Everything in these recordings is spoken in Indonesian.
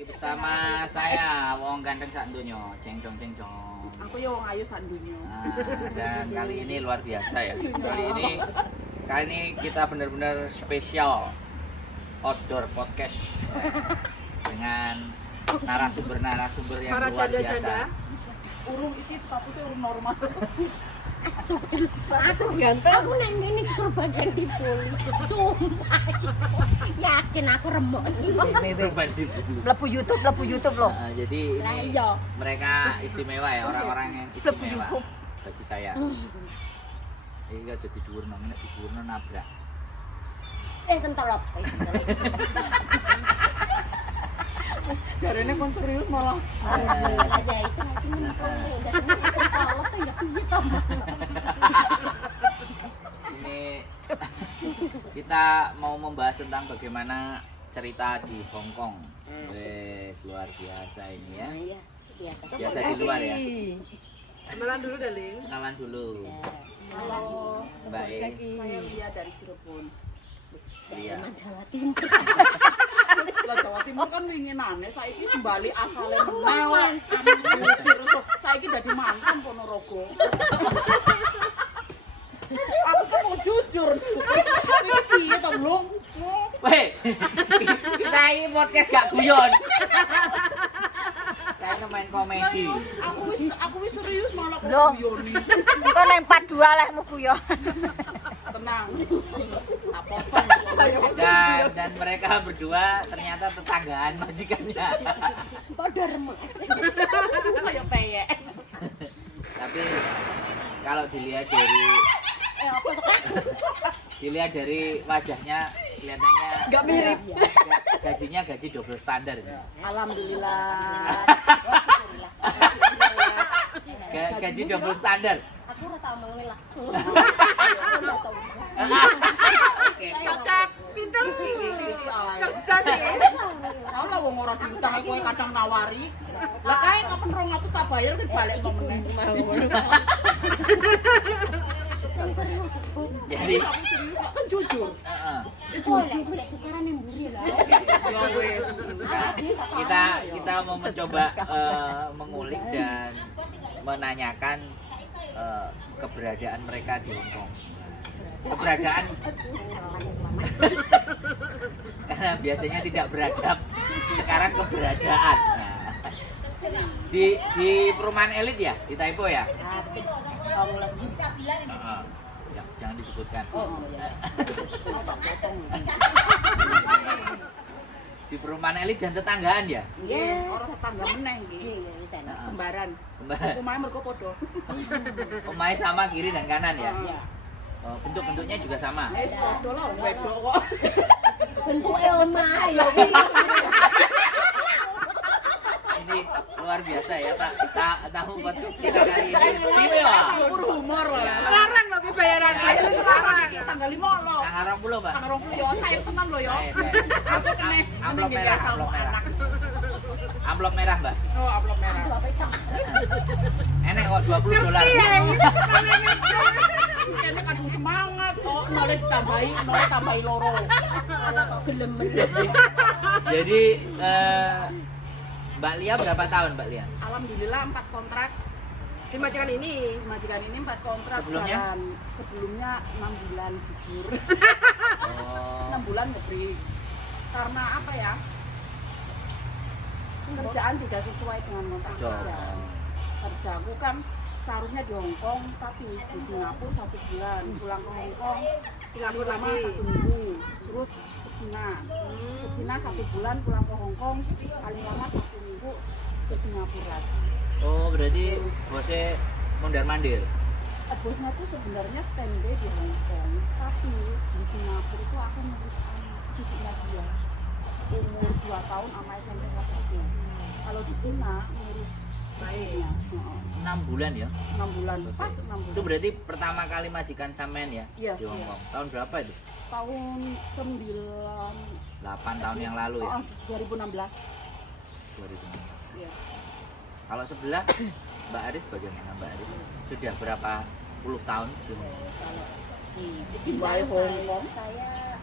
lagi bersama saya Wong Ganteng sak donya, cengcong. Aku ya wong ayu sak donya. Nah, dan kali ini luar biasa ya. Kali ini kita benar-benar spesial outdoor podcast dengan narasumber yang Para luar biasa. janda-janda. Urung iki statusnya urung normal. Astagfirullah, aku ganteng. Aku nang ngene korban dibully. Sumpah. Yakin aku remuk. Mlebu YouTube loh. Nah, jadi Lah ini iya. mereka istimewa ya, orang-orang yang Mlebu istimewa YouTube. bagi saya. Ini gak jadi dhuwurno, nek dhuwurno nabrak. Sentolop. Jarene kon serius malah. Lah ya itu nanti mentok. Udah sentolop ya piye to. Ini kita mau membahas tentang bagaimana cerita di Hong Kong. Wes luar biasa ini ya. Iya, biasa. Biasa di luar ya. Kenalan dulu Daling. Kenalan dulu. Halo. Mbak E. Saya Lia dari Cirebon. Iya. Jawa Timur. Lah Jawa Timur kan winginane saiki sembali asale meneh wae. Saiki dadi mantan Ponorogo. Aku kan mau jujur. Iki piye to, Blung? Weh, kita ini podcast gak guyon. Saya main komedi. Aku wis serius malah kok Loh. guyoni. Engko nang 42 lehmu guyon. Tenang. Apa Dan mereka berdua ternyata tetanggaan majikannya. Padha remuk. kayak peyek. Tapi kalau dilihat dari wajahnya kelihatannya Nggak mirip. gajinya gaji double standar. Alhamdulillah. Gaji double standar. Aku ora tau mengewe lah. Kakak pinter. Cerdas ya. Tahu lah wong ora diutang kowe kadang nawari. Lah kae kapan 200 tak bayar kan balik kok meneh. Jadi Kan jujur. heeh. Jujur nek tukaran yang mburi lah. Ya wes. kita mau mencoba mengulik dan menanyakan keberadaan mereka di Hong Kong. Keberadaan karena biasanya tidak beradab, sekarang keberadaan. Nah, di perumahan elit ya, di Taipo ya. Heeh. Jangan disebutkan. Di perumahan elit dan tetanggaan ya. Iya, orang tetangga meneh iki. Iya, wis enak. Kembaran. Kembaran. Omahe mergo padha. Omahe sama kiri dan kanan ya. Iya. Oh, bentuknya juga sama. Wis padha lah wong wedok kok. Bentuke omah ya. Ini luar biasa ya Pak. Tahu podcast kita kali ini istimewa. Campur humor lah. Larang lho ki bayaran aja larang. Tanggal 5 lo. Tanggal 20 Pak. Tanggal 20 yo cair tenan lo yo. Aku kene Amplop merah, amplop merah Mbak. Oh, amplop merah. Enek kok $20. Kene kadung semangat kok noleh tambahi loro. Gelem Jadi Mbak Lia berapa tahun Mbak Lia? Alhamdulillah 4 kontrak. Di majikan ini. Majikan ini 4 kontrak Sebelumnya? jalan. Sebelumnya 6 bulan jujur. Oh. 6 bulan ngebreak. Karena apa ya? Kerjaan tidak sesuai dengan kontrak kerja. Kerjaku kan seharusnya di Hong Kong, tapi di Singapura 1 bulan. Pulang ke Hong Kong, Singapura lama lagi. 1 minggu. Terus ke Cina. Ke Cina 1 bulan, pulang ke Hong Kong, paling lama 1 minggu ke Singapura lagi. Oh, berarti bosnya mondar-mandir. Bosnya tuh sebenarnya standby di Hong Kong, tapi di Singapura itu aku ngurus cucunya dia umur 2 tahun sama SMP kelas 1. Kalau di Cina ngurus bayinya 6 bulan ya. 6 bulan, pas 6 Itu bulan. berarti pertama kali majikan sampean ya Iya, di Hong iya. Kong. Tahun berapa itu? Tahun 8 tahun yang lalu ya. 2016. 2006. Iya. Kalau sebelah Mbak Aris bagaimana Mbak Aris? Sudah berapa puluh tahun di Hong Kong? Kalau di Baik, Hong Kong. saya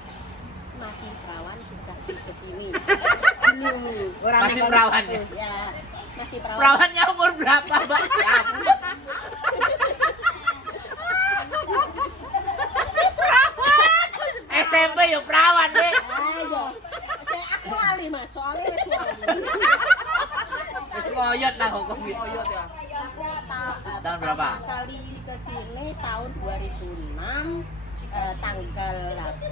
masih perawan sudah ke sini. Dulu. Masih perawan ya? Ya, masih perawan. Perawannya umur berapa, Mbak? Ya ampun. Masih perawan. SMP ya perawan, Dek. Ayo. Aku lali Mas, soalnya wis wali. Wis koyot nang Hongkong gitu. Koyot ya. Aku Tahun berapa? pertama kali ke sini tahun 2006 tanggal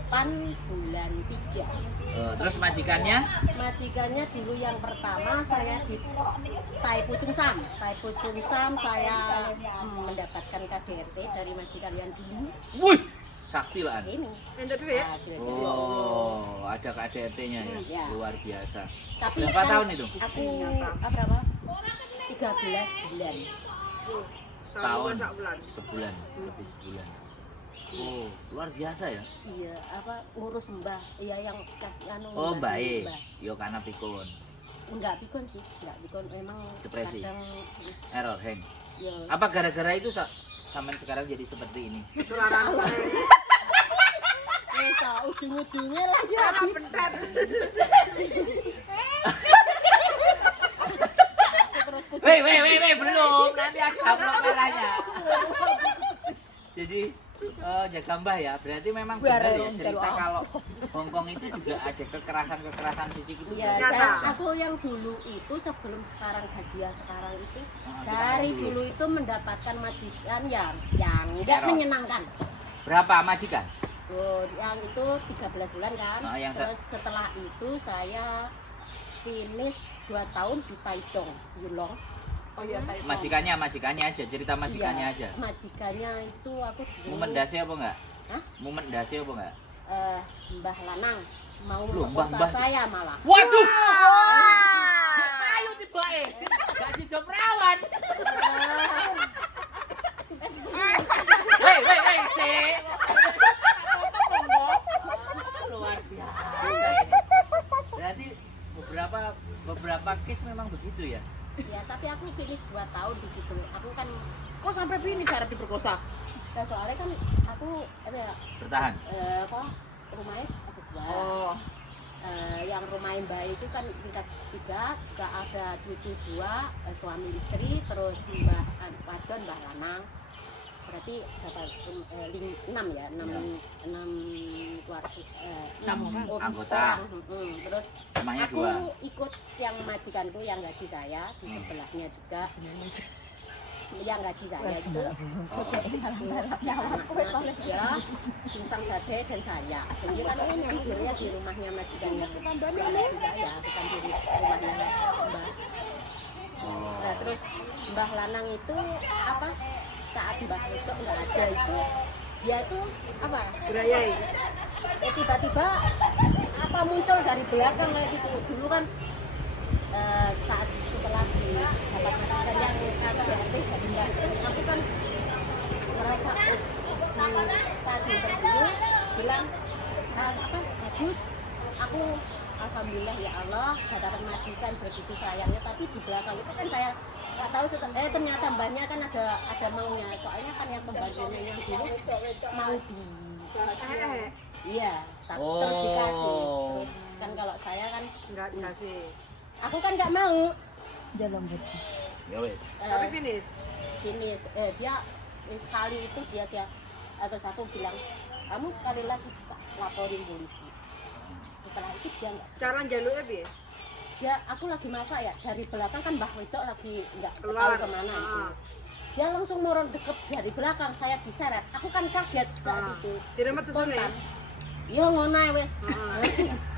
8 bulan 3. Terus majikannya? Majikannya dulu yang pertama saya di Tai Pucung Sam. Tai Pucung Sam saya mendapatkan KDRT dari majikan yang dulu. Wih, sakti lah. Ini. Entuk duit. Nah, sudah dulu. Oh, ada KDRT-nya ya. Ya. Luar biasa. Tapi Berapa kan tahun itu? Aku berapa? 13 bulan. Setahun, Sak bulan. sebulan, lebih sebulan. Oh, luar biasa ya. Iya, apa ngurus mbah. Iya yang anu. Oh, mbah, baik. mbah. Yo karena pikun. Enggak pikun sih, enggak pikun. Emang Depresi. kadang Error hang. ya Apa gara-gara itu sampean sekarang jadi seperti ini? Tularan ujung-ujungnya lah ya. Cara bentet. Weh, belum. Nanti ada blokeranya. Jadi jaga mbah ya. Berarti memang benar ya cerita kalau Hongkong itu juga ada kekerasan fisik itu. Iya, Nyata. dan aku yang dulu itu sebelum sekarang gajian sekarang itu kita dari dulu. dulu itu mendapatkan majikan yang enggak Teror. menyenangkan. Berapa majikan? Oh, yang itu 13 bulan kan. Nah, yang Terus setelah itu saya finish 2 tahun di Taichung, Yulong. Oh iya, Taiwan. Majikannya aja, cerita majikannya Iya, aja. Majikannya itu aku dulu Mumet dasi apa enggak? Hah? Mumet dasi apa enggak? Mbah Lanang mau Loh, memperkosa Mbah. saya malah. Waduh. Ayo tibae. Gak sido perawan. Hei, sih. Luar biasa ini. Berarti beberapa case memang begitu ya. Ya, tapi aku finish 2 tahun di situ. Aku kan Kok sampai finish harap diperkosa? soalnya kan aku Bertahan. apa rumahnya ada 2. Oh. Yang rumah Mbak itu kan tingkat 3, gak ada cucu 2, suami istri, terus Mbah Wadon, Mbah Lanang. Berarti dapat 6 ya, 6 keluarga, 6 anggota. orang. Terus Rumahnya aku 2. ikut yang majikanku yang gaji saya di sebelahnya juga. Yang gaji saya itu ya Sungsang Gade dan saya. Dan dia kan tidurnya di rumahnya majikan yang gaji saya, bukan di rumahnya Mbah. Oh. Nah, terus Mbah Lanang itu apa? Saat Mbah itu nggak ada itu dia tuh apa? Gerayai. Tiba-tiba apa muncul dari belakang kayak gitu. Dulu kan saat setelah dapat majikan yang KDRT dari Mbah itu, aku kan merasa saat interview bilang apa bagus, aku alhamdulillah ya Allah dapat majikan begitu sayangnya, tapi di belakang itu kan saya nggak tahu ternyata mbahnya kan ada maunya, soalnya kan yang pembagiannya yang dulu mau di iya terus dikasih, terus kan kalau saya kan Enggak dikasih. aku kan nggak mau Ya wes. Tapi finish. finish dia sekali itu dia terus aku bilang kamu sekali lagi tak laporin polisi. Setelah itu dia nggak, Cara njaluknya piye? dia aku lagi masak ya, dari belakang kan Mbah Wedok lagi nggak tahu Keluar. kemana itu. Ah. Dia langsung moron deket dari belakang, saya diseret, aku kan kaget saat Ah. itu. Diremet susune. Spontan. Yo ngono ae wes.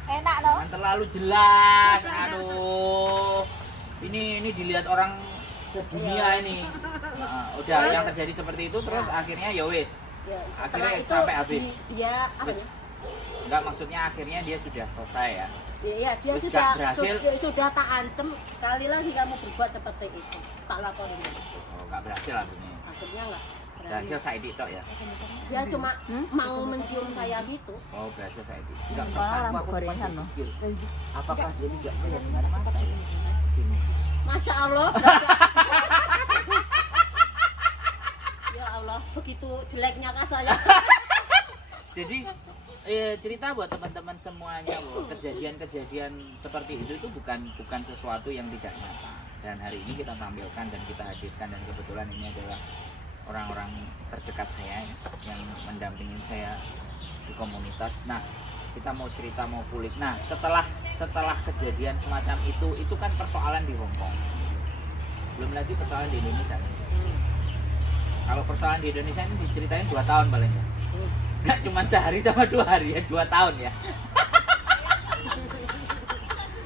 Enak loh. Kan terlalu jelas. Aduh. Ini dilihat orang sedunia ini. Udah yang terjadi seperti itu terus akhirnya ya wes. Ya, setelah Akhirnya itu sampai habis. dia apa Wes. ya? Enggak, maksudnya akhirnya dia sudah selesai ya. Iya, dia Terus sudah gak berhasil? sudah tak ancam sekali lagi kamu berbuat seperti itu. Tak laporin. Oh, enggak berhasil akhirnya. Akhirnya enggak berani. Berhasil saya itu ya. Dia cuma mau mencium saya gitu. Oh, berhasil saya itu. Enggak perasaan aku gorengan loh. Apakah dia tidak boleh dengan mata ini? Masya Allah. Ya Allah, begitu jeleknya kah saya. Jadi cerita buat teman-teman semuanya bahwa kejadian-kejadian seperti itu bukan sesuatu yang tidak nyata. Dan hari ini kita tampilkan dan kita hadirkan, dan kebetulan ini adalah orang-orang terdekat saya ya, yang mendampingi saya di komunitas. Nah, kita mau cerita, mau kulik. Nah, setelah kejadian semacam itu kan persoalan di Hong Kong. Belum lagi persoalan di Indonesia. Kalau persoalan di Indonesia ini diceritain 2 tahun paling ya. Nggak cuma sehari sama 2 hari ya, 2 tahun ya.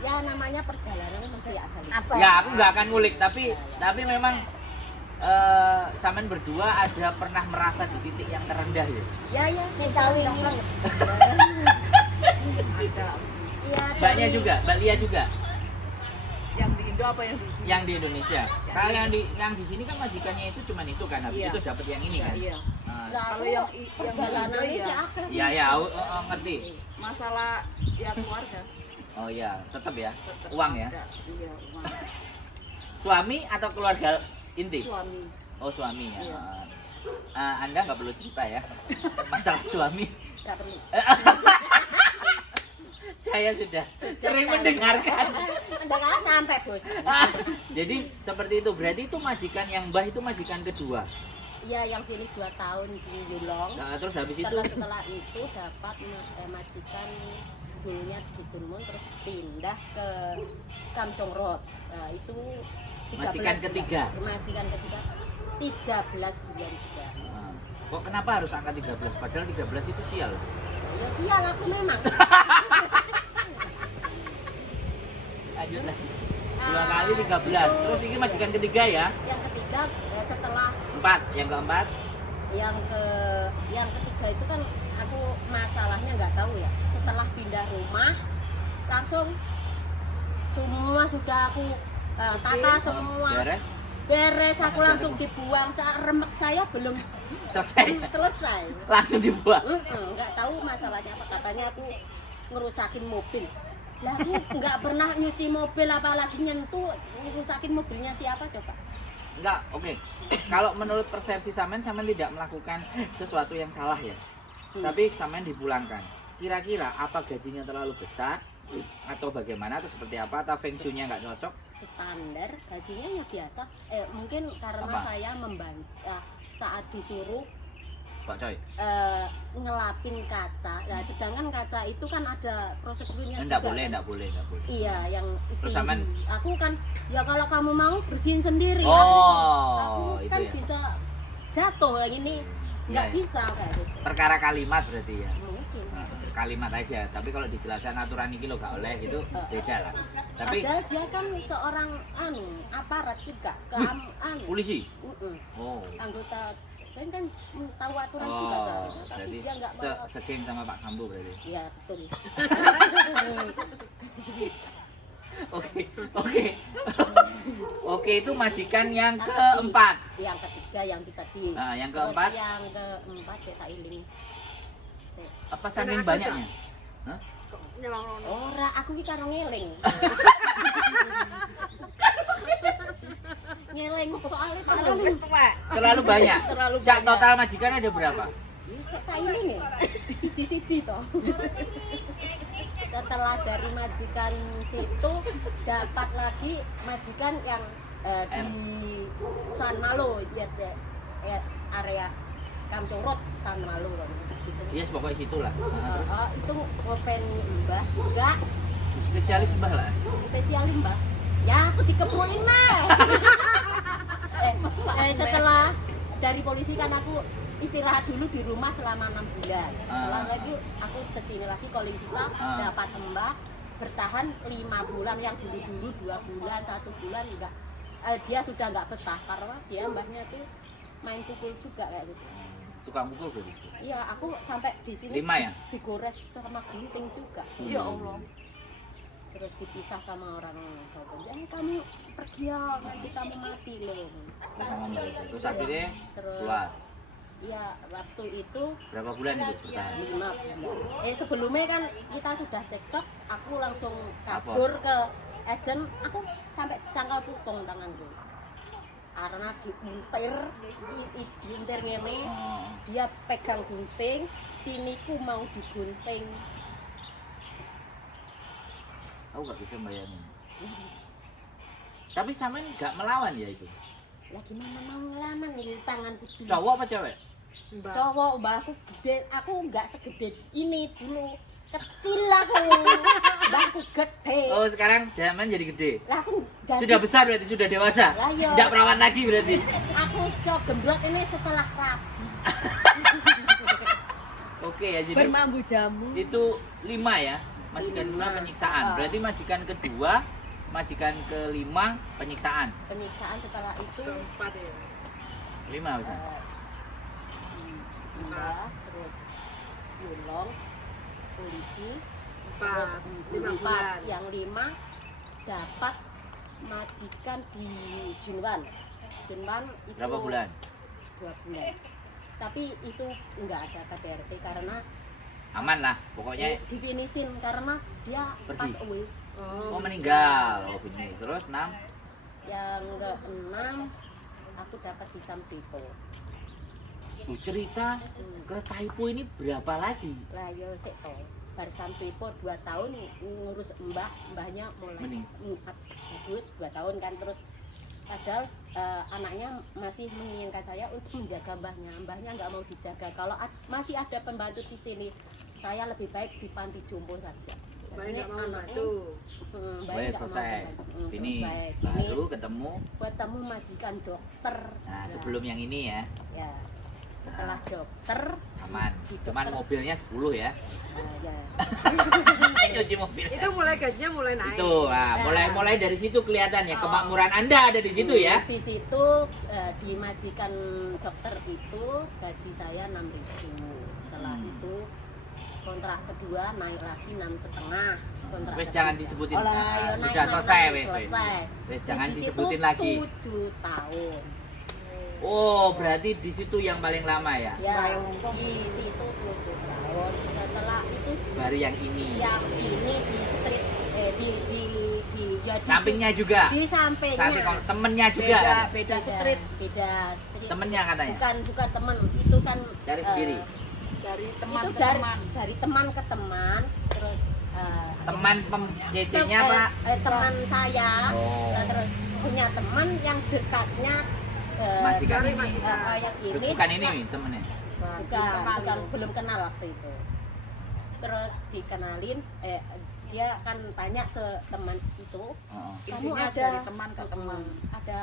Ya namanya perjalanan mesti ada Apa? Ya aku nggak akan ngulik, tapi memang Samen berdua ada pernah merasa di titik yang terendah ya. Ya saya banget. Ada Ya, Mbaknya juga, Mbak Lia juga yang di Indo apa yang di sini? yang di Indonesia. Kalau yang di sini kan majikannya itu cuman itu kan, habis Iya. itu dapat yang ini kan. Iya. Nah, Kalau yang di Indo perjalanannya ya sih akar. ya, ngerti. masalah ya keluarga. Oh ya, tetap ya. Uang ya. Ada. Iya, uang. Suami atau keluarga inti? Suami. Oh suami ya. Iya. Anda nggak perlu cerita ya masalah suami. Enggak perlu. Saya sudah sering mendengarkan. Mendengar sampai bos. Jadi seperti itu. Berarti itu majikan yang Mbah itu majikan kedua. Iya yang sini 2 tahun di Yulong. Nah, terus habis itu Setelah itu dapat majikan dulunya di Tunmun, terus pindah ke Samsung Road. Nah, itu 13 Majikan ketiga? bulan. Majikan ketiga 13 bulan juga. Nah, kok kenapa harus angka 13? Padahal 13 itu sial. Ya sial aku memang. Lanjut lah. 2 kali 13. Itu- Terus ini majikan ketiga ya? Yang ketiga setelah 4. Yang keempat? yang ketiga itu kan aku masalahnya nggak tahu ya. Setelah pindah rumah langsung semua sudah aku tata semua Beres? beres, aku langsung dibuang. Remek saya belum Selesai. selesai. Langsung dibuang. Nggak tahu masalahnya apa, katanya aku ngerusakin mobil. Lah aku nggak pernah nyuci mobil, apalagi nyentuh ngerusakin mobilnya siapa coba. Enggak, oke. Kalau menurut persepsi Samen tidak melakukan sesuatu yang salah ya. Tapi Samen dipulangkan. Kira-kira apa gajinya terlalu besar atau bagaimana, atau seperti apa, atau feng shui-nya nggak cocok? Standar gajinya ya biasa, mungkin karena Apa? saya membantu saat disuruh Kok coy? ngelapin kaca. Nah sedangkan kaca itu kan ada prosedurnya Enggak juga boleh, kan? enggak boleh. Iya yang Terus tinggi. Samen? Aku kan ya kalau kamu mau bersihin sendiri. Oh, aku itu kan ya. bisa jatuh yang ini nggak Iya, iya. bisa kayak gitu. Perkara kalimat berarti ya. Mungkin. Nah, kalimat aja, tapi kalau dijelaskan aturan ini lo gak oleh gitu beda lah. Tapi Padahal dia kan seorang aparat juga polisi. Mm-mm. Oh. Anggota kan tahu aturan juga Oh, seharusnya, tapi berarti dia nggak mau. segeng sama Pak Sambo berarti. Iya betul. Oke. Oke, itu majikan yang keempat. Yang ketiga yang kita di. Nah, yang Terus keempat yang keempat kita iling. apa saking Kenapa, banyaknya? Hah? Nyawang rono. Ora, aku ki karo ngeling. Ngeling soalnya terlalu Wis tuwek. Terlalu banyak. Terlalu Sak banyak. total majikan ada berapa? tak iling ya. Siji-siji toh. Setelah dari majikan situ dapat lagi majikan yang di San Malo ya, area Kamsorot San Malo kan situ. Yes, pokoknya situ lah. Itu ngopeni mbah juga Spesialis mbah lah. spesial mbah. Ya aku dikepuin lah. Setelah dari polisi kan aku istirahat dulu di rumah selama 6 bulan. Setelah lagi aku kesini lagi kalau bisa dapat mbah bertahan 5 bulan, yang dulu 2 bulan 1 bulan enggak. Dia sudah nggak betah karena dia mbahnya tuh main pukul juga kayak gitu. Tukang pukul berarti. Iya, aku sampai di sini 5 ya? digores sama gunting juga. Ya Allah. Terus dipisah sama orang Bogor. Ya kamu pergi ya, nanti kamu mati loh. Sama mbak itu. Terus akhirnya Terus keluar. iya, waktu itu Berapa bulan itu bertahan? 5 bulan. Sebelumnya kan kita sudah cekcok, aku langsung kabur ke agent, aku sampai sangkal putung tanganku. karena diuntir ngene, Oh. dia pegang gunting, siniku mau digunting. Aku nggak bisa bayangin. Tapi sampean nggak melawan ya itu? Lagi mana mau ngelaman di tanganku di Cowok apa cewek? Mbak. cowok. Mbak aku gede, aku nggak segede ini dulu, kecil aku. Mbak aku gede. Oh sekarang zaman jadi gede. Lah aku jadi, Sudah besar berarti sudah dewasa. Lah, iya. Tidak perawan lagi berarti. aku so gembrot ini setelah rapi. Oke ya jadi Bermambu jamu. itu 5 ya. Majikan kedua Lima. penyiksaan. Berarti majikan kedua, majikan kelima penyiksaan. Penyiksaan setelah itu 4 ya. 5 bisa. Mbak, terus Yulong, polisi, 4. terus 5 empat. bulan. Yang 5 dapat majikan di Junwan. Junwan itu Berapa bulan? 2 bulan. Tapi itu enggak ada KDRT karena Aman lah. Pokoknya difinisin karena dia Pergi. pass away. oh meninggal. Oh gini. Terus 6. Yang ke-6 aku dapat di Samswipo. Cerita ke Taipo ini berapa lagi? Lah yo sik to. Bar Samswipo 2 tahun ngurus mbahnya mulai bagus 2 tahun kan, terus padahal anaknya masih menginginkan saya untuk menjaga mbahnya nggak mau dijaga. Kalau masih ada pembantu di sini, saya lebih baik di panti jompo saja. Baik Ini nggak mau anaknya, bantu. baik Boleh nggak mau selesai. membantu. Ini Selesai. baru ketemu. Bertemu majikan dokter. Nah sebelum yang ini ya Ya, setelah dokter aman. di Cuman dokter, mobilnya 10 ya. ya. Cuci mobil. Itu mulai gajinya mulai naik. Itu, nah, mulai dari situ kelihatan ya kemakmuran Anda ada di situ ya. Di situ di majikan dokter itu gaji saya 6.000. Setelah itu kontrak kedua naik lagi 6,5. Kontrak Wes ketiga. jangan disebutin. Oh, lah, Nah, yo, naik, sudah naik, selesai naik, wes. selesai. Wes jangan Di situ disebutin lagi. 7 tahun. Oh, berarti di situ yang paling lama ya. Ya, di situ 7 tahun. Setelah itu Baru yang ini. yang ini di street di ya, di Sampingnya juga. di sampingnya. Samping temennya juga. Beda, kan? beda street Beda street. Temennya katanya. Bukan teman, itu kan Cari sendiri. dari teman itu ke dari teman. dari teman ke teman, terus Teman CC-nya Pak. teman saya. Oh. Nah, terus punya teman yang dekatnya Majikan ini. yang ini Bukan ini nih temennya. bukan belum kenal waktu itu. Terus dikenalin dia kan tanya ke teman itu, Oh. kamu Intinya ada dari teman ke teman. ada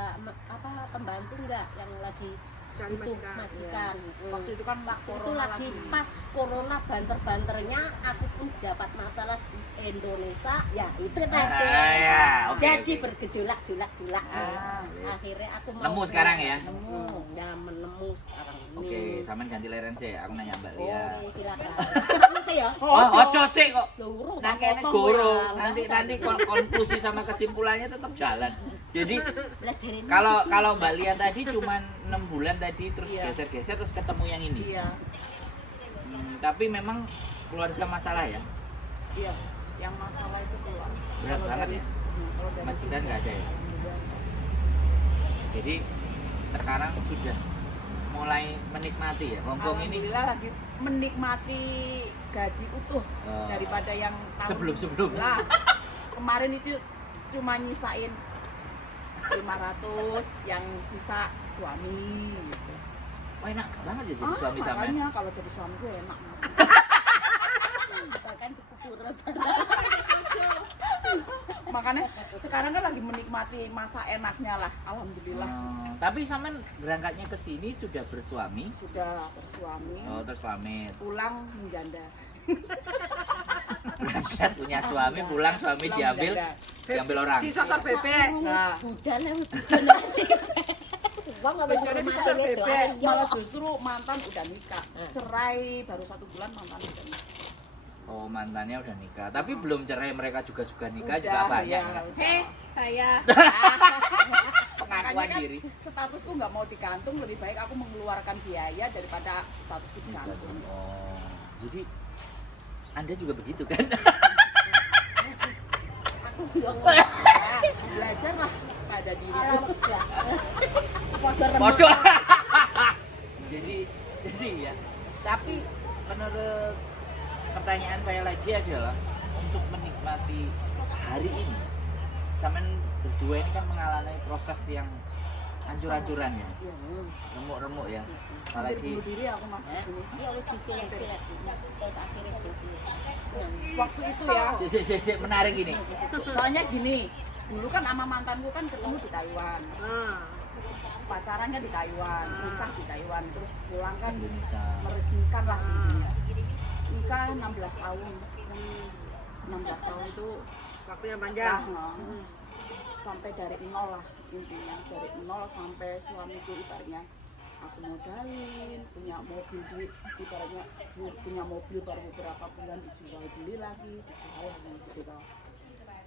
apa pembantu enggak yang lagi Cari butuh majikan. majikan. Waktu itu kan Waktu itu corona lagi pas corona banter-banternya, aku pun dapat masalah di Indonesia, ya itu tadi. ya, oke, Jadi oke. bergejolak-jolak. yes. Akhirnya aku Nemu sekarang ya? Menemu sekarang ini. Oke, sampean ganti leren sih. Aku nanya Mbak Lia. Oke, silakan. Ketemu sih ya. Oh, ojo sih kok. Loh, urung, Nah, tak kayaknya potong goro. ya. Nanti konklusi sama kesimpulannya tetap jalan. Jadi Belajarin kalau Mbak Lia tadi cuman 6 bulan tadi terus Iya. geser-geser terus ketemu yang ini. Iya, Tapi memang keluarga masalah ya. iya. Yang masalah itu keluar. Berat Kalau banget dari- ya. kalau dari Majikan sini, nggak ada ya? Jadi sekarang sudah mulai menikmati ya. Hongkong ini Alhamdulillah lagi menikmati gaji utuh daripada yang tahun sebelum-sebelum. lah. Kemarin itu cuma nyisain 500, yang sisa suami gitu. Oh, enak banget ya jadi suami sama. Makanya kalau jadi suami gue enak Mas. bahkan dikubur. Makanya sekarang kan lagi menikmati masa enaknya lah, alhamdulillah. Tapi sampean berangkatnya ke sini sudah bersuami. Sudah bersuami, Oh, terus pamit. pulang menjanda. Berangkat punya suami, pulang suami Pulang diambil, menjanda. diambil orang. Disasar bebek. Nah, Budan yang donasi. Uang nggak Bojone bisa disasar gitu. bebek. malah justru mantan udah nikah, Hmm. cerai baru 1 bulan mantan udah nikah. Oh, mantannya udah nikah. Tapi belum cerai, mereka juga nikah juga Udah, banyak. ya, Ya. udah. Hei, saya. Pengakuan Makanya kan diri. statusku nggak mau digantung, lebih baik aku mengeluarkan biaya daripada statusku digantung. Oh, jadi Anda juga begitu kan? Aku yang belajarlah pada diri Alam aku. ya. Bodoh. jadi ya. Tapi menurut pertanyaan saya lagi adalah untuk menikmati hari ini. Sampean berdua ini kan mengalami proses yang hancur-hancuran ya. Ya, Remuk-remuk ya. hampir Apalagi bunuh diri aku masuk sini. Ya wis disilet-silet. Terus akhirnya disilet. Waktu itu ya, sik menarik ini. soalnya gini, dulu kan sama mantanku kan ketemu di Taiwan, Nah, pacaran kan di Taiwan, nikah di Taiwan, terus pulang kan Indonesia. meresmikan lah intinya. Nikah 16 tahun. 16 tahun itu waktunya lah, panjang. sampai dari nol lah intinya, dari nol sampai suamiku ibaratnya aku modalin, punya mobil duit, ibaratnya punya mobil baru beberapa bulan dijual beli lagi, dijual gitu kan.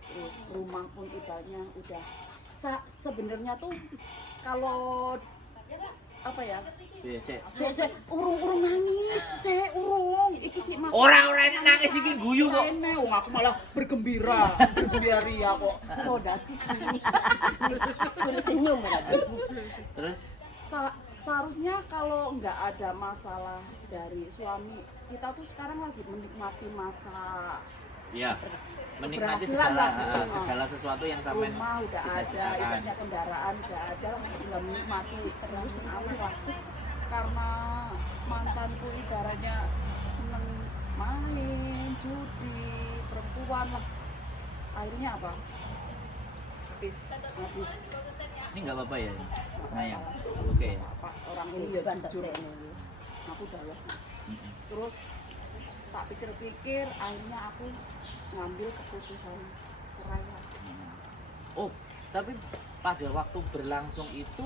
Terus rumah pun ibaratnya udah sebenarnya tuh kalau apa ya, urung nangis, urung iki sih mas. Orang-orang ini nangis iki guyu kok. Rene, wong aku malah bergembira ria kok. Sodasis ini. Kudu senyum berarti. Terus Seharusnya kalau nggak ada masalah dari suami, kita tuh sekarang lagi menikmati masa ya menikmati keberhasilan lah gitu. segala sesuatu yang sampean rumah udah ada, cita-citakan. ibaratnya kendaraan udah ada, tinggal menikmati terus aman pasti. Karena mantanku ibaratnya seneng main, judi, perempuan lah. Akhirnya apa? Habis Ini nggak apa-apa ya? Nah ya, oke. apa orang ini ya Bukan jujur. tak ini. Aku udah les. Mm-mm. Terus tak pikir-pikir, akhirnya aku ngambil keputusan cerai lah. Oh, tapi pada waktu berlangsung itu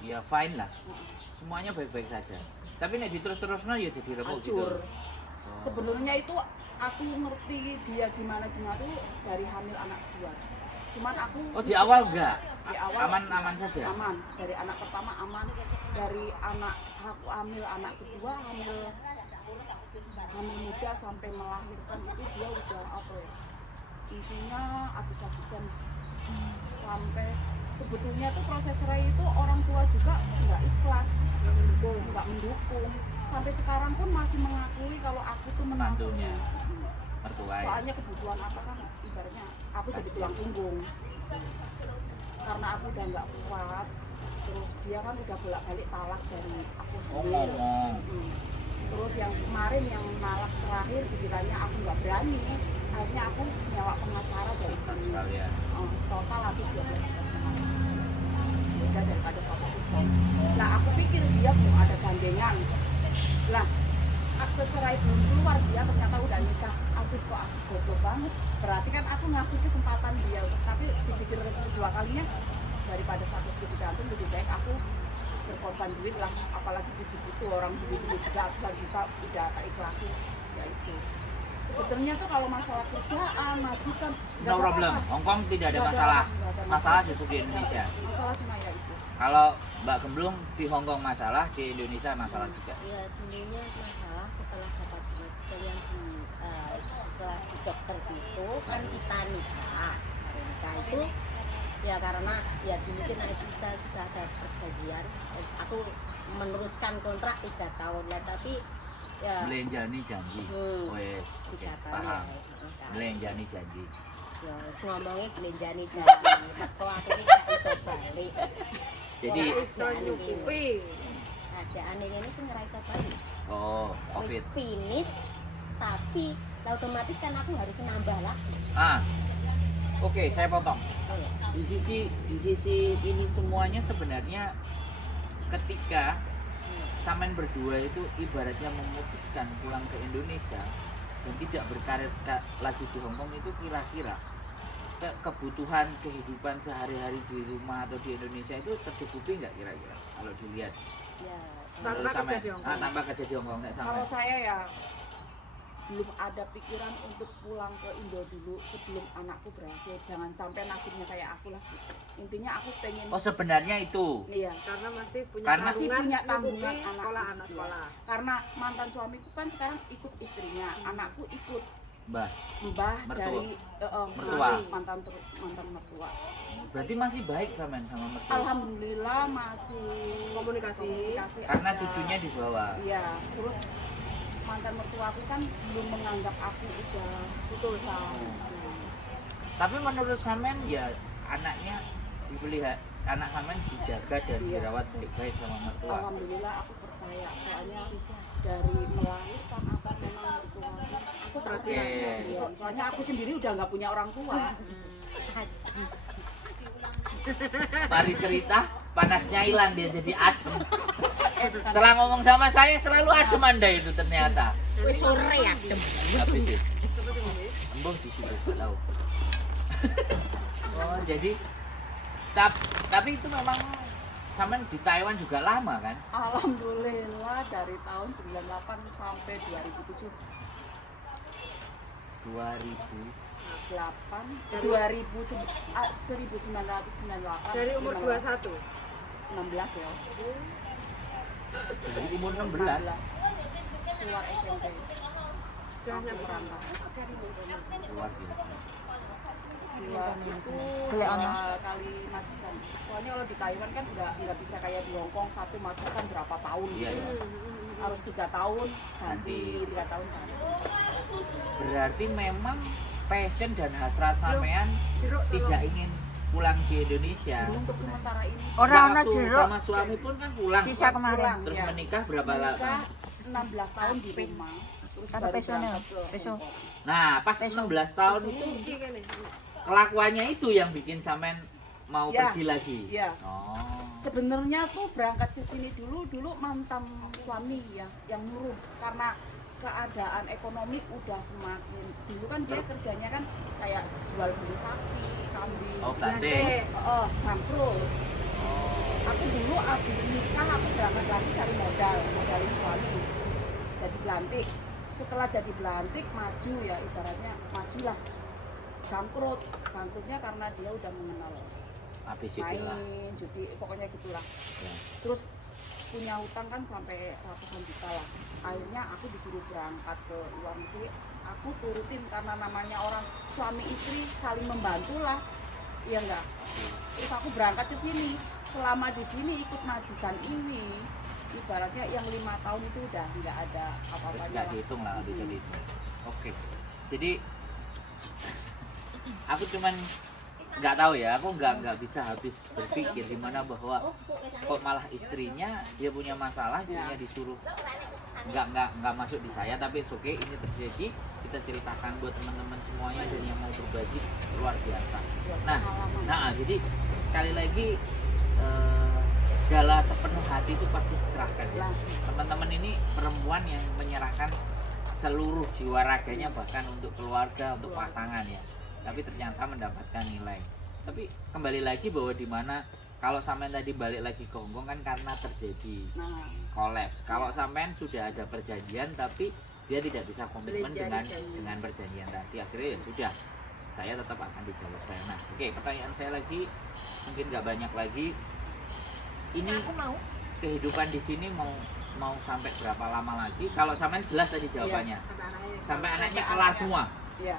ya fine lah, semuanya baik-baik saja. Tapi nek diterus-terusno ya jadi remuk gitu. Hancur. Oh. Sebelumnya itu aku ngerti dia gimana tuh dari hamil anak kedua. Cuman aku Oh, di awal enggak? di awal Aman-aman saja. aman. Dari anak pertama aman, dari anak aku hamil anak kedua, hamil muda sampai melahirkan itu dia udah apa ya, intinya habis-habisan. Sampai sebetulnya tuh proses cerai itu orang tua juga nggak ikhlas, nggak mendukung. Sampai sekarang pun masih mengakui kalau aku tuh Menantunya. menantunya. Mertua ya. Soalnya kebutuhan apa kan ibaratnya aku jadi tulang punggung. Karena aku udah nggak kuat, terus dia kan udah bolak-balik talak dari aku Oh, hamil. ngomong. Terus yang kemarin yang nalak terakhir dikiranya aku nggak berani, akhirnya aku nyewa pengacara dari sini. Sekalian. Total habis 12 juta setengah. Beda daripada satu kupon. Nah aku pikir dia belum ada gandengan. Lah akte cerai belum keluar, dia ternyata udah nikah. Aku kok aku goblok banget. Berarti kan aku ngasih kesempatan dia, tapi dipikir kedua kalinya daripada satu digantung lebih baik aku berkorban duit lah, apalagi butuh orang duit juga kita udah ikhlasin ya itu. Sebetulnya tuh kalau masalah kerjaan, majikan nggak No ada problem. apa-apa. Hong Kong tidak ada Nggak masalah. nggak ada Masalah justru di Indonesia. Masalah cuma ya itu. Kalau Mbak Gemblung di Hong Kong masalah, di Indonesia masalah juga. Ya dulunya masalah setelah dapat sekalian di setelah di dokter itu kan kita nikah. Nikah itu ya karena ya dulu kan kita sudah ada perjanjian, aku meneruskan kontrak 3 tahun lah, tapi ya Melenjani janji. Wes, oke, 3 tahun paham. ya. Melenjani janji. Ya wis ngomongnya belenjani janji. Mergo aku iki gak iso balik. Jadi, Iso nyukupi. Ada aneh ini sing ora iso balik. oh, Wis COVID. finish tapi otomatis kan aku harus nambah lagi. Oke, saya potong. Oh, ya. Di sisi ini semuanya sebenarnya ketika sampean berdua itu ibaratnya memutuskan pulang ke Indonesia dan tidak berkarir lagi di Hong Kong, itu kira-kira kebutuhan kehidupan sehari-hari di rumah atau di Indonesia itu tercukupi nggak kira-kira kalau dilihat Ya, Tanpa menurut sampean? kerja di Hong Kong. Tanpa kerja di Hong Kong, nek Kalau sampean. saya ya belum ada pikiran untuk pulang ke Indo dulu sebelum anakku berhasil. Jangan sampai nasibnya kayak aku lah. Intinya aku pengen Oh, sebenarnya itu. iya. Karena masih punya Karena Masih tanggungan punya nyukupi tanggungan sekolah anak anak sekolah. Karena mantan suamiku kan sekarang ikut istrinya, anakku ikut. Mbah. Mbah Mertua. dari Mertua. mantan mertua. Berarti masih baik sama mertua. Alhamdulillah masih Komunikasi. Karena ada. cucunya dibawa. Iya, terus mantan mertua aku kan belum menganggap aku udah putusan. Tapi menurut Samen ya anaknya dipelihara, anak Samen dijaga dan Iya. dirawat baik-baik sama mertua. Alhamdulillah aku percaya, soalnya dari melahirkan apa memang mertua aku perhatian. Oke. Iya, soalnya aku sendiri udah nggak punya orang tua. Mari cerita, panasnya hilang dia jadi adem. Setelah ngomong sama saya selalu adem Anda itu ternyata. Wis sore ya. Tapi sih, embung di situ nggak tahu. Oh jadi, tapi itu memang Samen di Taiwan juga lama kan? Alhamdulillah dari tahun 98 sampai 2007. 2000. 1998 Dari umur 21. 16 ya. Dari umur 16. Keluar SMP. Sudah Langsung nyampe merantau. Luar biasa. Dua itu dua kali majikan. Soalnya kalau di Taiwan kan nggak bisa kayak di Hong Kong satu majikan berapa tahun Iya, gitu. iya. Harus 3 tahun ganti Ganti. 3 tahun ganti. Berarti memang passion dan hasrat sampean Jeruk tidak ingin pulang ke Indonesia. Untuk sementara ini Waktu sama suami pun kan pulang. Sisa Pak. kemarin. pulang, Terus ya. menikah berapa lama? Menikah 16 tahun di rumah. Terus Karena baru pesonya, berangkat ke peso. Hong Kong. Nah, pas 16 tahun itu Iki kan ya. kelakuannya itu yang bikin sampean mau Ya. pergi lagi. Iya. Oh. Sebenarnya tuh berangkat ke sini dulu mantan suami ya yang nyuruh karena keadaan ekonomi udah semakin dulu kan dia kerjanya kan kayak jual beli sapi, kambing, Oh, ganti. bangkrut. Aku dulu habis nikah aku berangkat lagi cari modalin suami. Jadi belantik. Setelah jadi belantik maju ya ibaratnya majulah. Bangkrutnya karena dia udah mengenal Habis itu lah. main, judi, pokoknya gitulah. Ya. Terus punya utang kan sampai ratusan juta lah. Akhirnya aku disuruh berangkat ke luar negeri. Aku turutin karena namanya orang suami istri saling membantu lah. Iya enggak? Terus aku berangkat ke sini. Selama di sini ikut majikan ini, ibaratnya yang 5 tahun itu udah nggak ada Terus apa-apanya nggak lah. dihitung lah, nggak bisa dihitung. Oke. Jadi aku cuman nggak tahu ya, aku nggak bisa habis berpikir di mana bahwa kok malah istrinya dia punya masalah, istrinya disuruh nggak masuk di saya, tapi it's okay, ini terjadi, kita ceritakan buat teman-teman semuanya dan yang mau berbagi luar biasa. Nah, jadi sekali lagi segala sepenuh hati itu pasti diserahkan ya. Teman-teman ini perempuan yang menyerahkan seluruh jiwa raganya bahkan untuk keluarga, untuk pasangan ya. Tapi ternyata mendapatkan nilai. Tapi kembali lagi bahwa di mana kalau sampean tadi balik lagi ke Hongkong kan karena terjadi Nah, kolaps. Kalau sampean sudah ada perjanjian tapi dia tidak bisa komitmen Belum jadi janji. dengan perjanjian tadi, akhirnya ya sudah, saya tetap akan dijawab saya. Nah, oke, pertanyaan saya lagi mungkin nggak banyak lagi. Ini Aku mau. kehidupan di sini mau sampai berapa lama lagi? Kalau sampean jelas tadi jawabannya. Sampai anaknya. Sampai anaknya kelas semua. ya.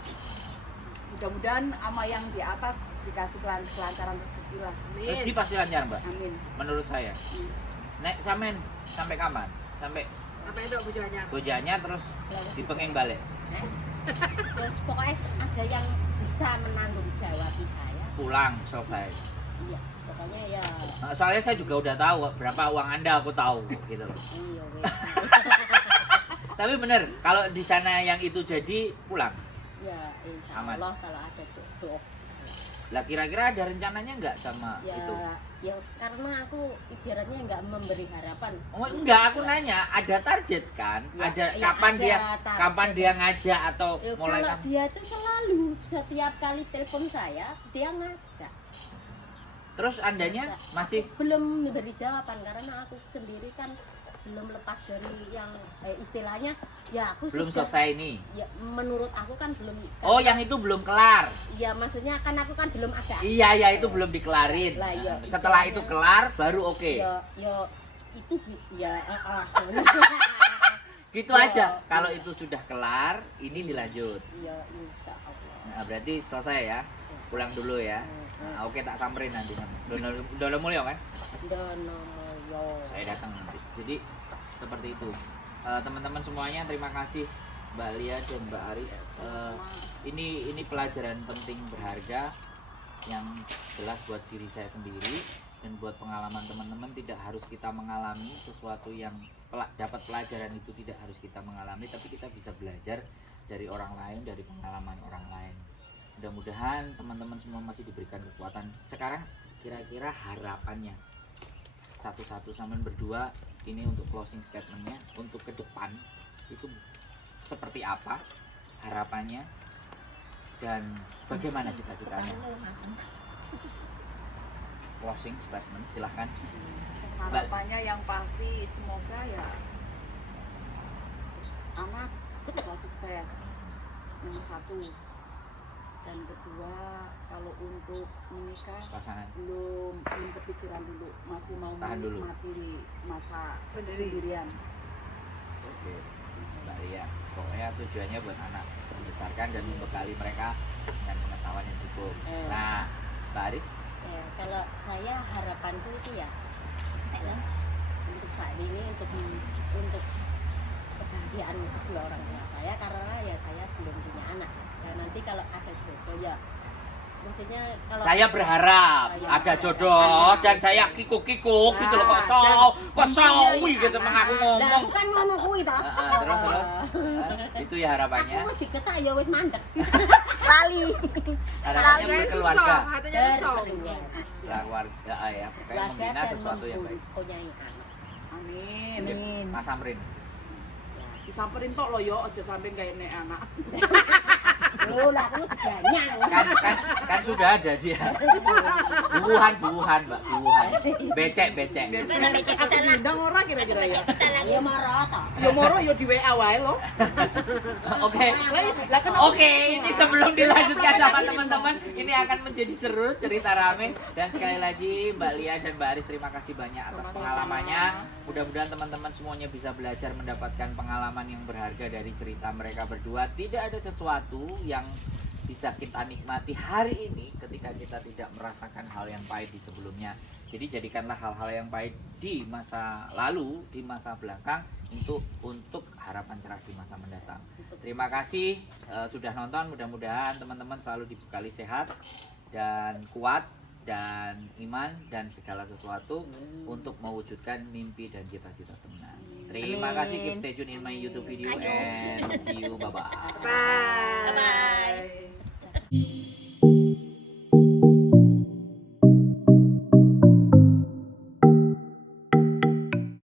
Mudah-mudahan sama yang di atas dikasih kelancaran rezeki lah. Rezeki Amin. pasti lancar, Mbak. Amin. Menurut saya. Hmm. Nek sampean sampai kapan? Sampai Apa itu bujanya? bojanya terus dipenging balik. Terus pokoknya ada yang bisa menanggung jawab saya. Pulang selesai. Iya, pokoknya ya Nah, soalnya saya juga udah tahu berapa uang Anda, aku tahu gitu loh. iya wes. Tapi bener, kalau di sana yang itu jadi pulang. Ya insya Aman. Allah kalau ada jodoh. Lah kira-kira ada rencananya nggak sama Ya, itu? ya karena aku ibaratnya nggak memberi harapan. Oh, enggak, aku nanya, ada target kan? Ya, ada ya kapan ada dia target. kapan dia ngajak atau Ya, mulai kalau kapan? dia itu selalu setiap kali telepon saya dia ngajak. Terus andanya masih Belum memberi jawaban karena aku sendiri kan belum lepas dari yang istilahnya ya aku belum sudah- selesai nih. Ya menurut aku kan belum. Oh, yang itu belum kelar. Iya maksudnya kan aku kan belum ada. Iya, ya itu belum dikelarin. Lah, iya, Setelah istilahnya. itu kelar baru oke. Ya itu ya Gitu aja. Kalau itu sudah kelar, ini dilanjut. Iya, insya Allah. Nah, berarti selesai ya. Pulang dulu ya. Nah, oke, tak samperin nanti. Dono Mulyo kan? Dono Mulyo. Saya datang nanti. Jadi seperti itu. Teman-teman semuanya, terima kasih Mbak Lia dan Mbak Aris. Ini pelajaran penting berharga yang jelas buat diri saya sendiri dan buat pengalaman teman-teman. Tidak harus kita mengalami sesuatu yang dapat pelajaran itu, tidak harus kita mengalami, tapi kita bisa belajar dari orang lain, dari pengalaman orang lain. Mudah-mudahan teman-teman semua masih diberikan kekuatan. Sekarang kira-kira harapannya satu-satu sama berdua ini untuk closing statementnya untuk ke depan itu seperti apa harapannya dan bagaimana cita-citanya. Closing statement silahkan. Harapannya yang pasti semoga ya anak bisa sukses, nomor satu. Dan kedua, kalau untuk menikah Pasangan belum kepikiran dulu, masih mau Tahan dulu. menikmati masa Sendiri. sendirian. oke Mbak Lia, pokoknya tujuannya buat anak membesarkan dan membekali mereka dengan pengetahuan yang cukup. Nah Mbak Aris, Ya, kalau saya harapanku itu ya untuk saat ini untuk kebahagiaan kedua orang tua saya, karena ya saya belum punya anak. Dan nanti kalau ada jodoh ya, maksudnya kalau saya berharap ada jodoh dan saya kikuk-kikuk gitu loh, kok sawi gitu mengaku nah, ngomong. bukan ngono kuwi toh. Terus itu ya harapannya. Aku wis diketak ya wis mandek. Lali. Harapannya Hatinya itu berkeluarga. song, hatinya itu song. Keluarga ya, pokoknya Keluarga membina dan sesuatu yang baik. mempunyai anak. Amin. Sip, Mas Samrin. Disamperin tok lo yo, aja sampai gak enek anak. Loh, lah aku banyak. Kan sudah ada dia. Buuhan Mbak, buuhan. Becek. Undang ora kira-kira ya. Ya marah toh. Yo moro yo di WA wae lo. Oke. Lah kan Oke, ini sebelum dilanjutkan sama teman-teman, ini akan menjadi seru cerita rame. Dan sekali lagi Mbak Lia dan Mbak Aris, terima kasih banyak atas pengalamannya. Mudah-mudahan teman-teman semuanya bisa belajar mendapatkan pengalaman yang berharga dari cerita mereka berdua. Tidak ada sesuatu yang bisa kita nikmati hari ini ketika kita tidak merasakan hal yang pahit di sebelumnya. Jadi jadikanlah hal-hal yang pahit di masa lalu, di masa belakang untuk harapan cerah di masa mendatang. Terima kasih sudah nonton. Mudah-mudahan teman-teman selalu dibekali sehat dan kuat dan iman dan segala sesuatu untuk mewujudkan mimpi dan cita-cita teman. Terima kasih. Keep stay tune in my YouTube video and see you. Bye bye. Bye. Bye-bye.